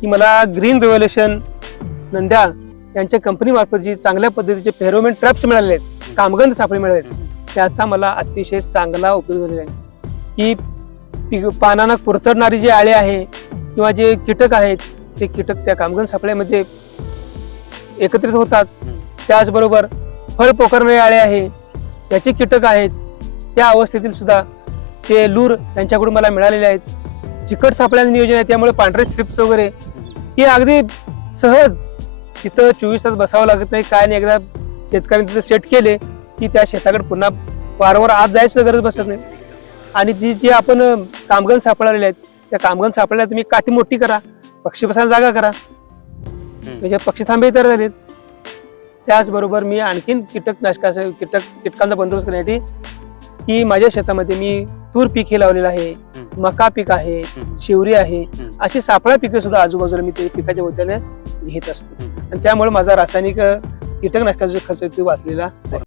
की मला green revolution Nandya यांच्या कंपनीमार्फत जी चांगल्या पद्धतीचे फेरोमेन ट्रॅप्स मिळाले आहेत कामगंध सापळे मिळाले आहेत. त्याचा मला अतिशय चांगला उपयोग झालेला आहे. की पी- पानांना कुरतडणारी जी आळे आहे किंवा जे कीटक आहेत ते कीटक त्या कामगंध सापळ्यामध्ये एकत्रित होतात. त्याचबरोबर फळ पोखरणारे आळे आहे त्याचे कीटक आहेत त्या अवस्थेतील सुद्धा ते लूर त्यांच्याकडून मला मिळालेले आहेत चिकट सापळ्याचं नियोजन आहे त्यामुळे पांढरे थ्रिप्स वगैरे. हे अगदी सहज तिथं चोवीस तास बसावं लागत नाही. काय नाही एकदा शेतकऱ्यांनी तिथं सेट केले की त्या शेताकडे पुन्हा वारंवार आत जायची गरज बसत नाही. आणि जी जी आपण कामगण सापळलेले आहेत त्या कामगण सापळल्या तुम्ही काठी मोठी करा पक्षी बसायला जागा करा. म्हणजे पक्षी थांबे तर झालेत. त्याचबरोबर मी आणखीन कीटकनाशकाचा कीटक कीटकांचा बंदोबस्त करण्यासाठी की माझ्या शेतामध्ये मी तूर पीक हे लावलेलं आहे. मका पीक आहे शिवरी आहे. अशी सापळा पिके सुद्धा आजूबाजूला मी ते पिकाच्या वतीने घेत असतो. आणि त्यामुळे माझा रासायनिक कीटकनाशकाचा खर्च ते वाचलेला आहे.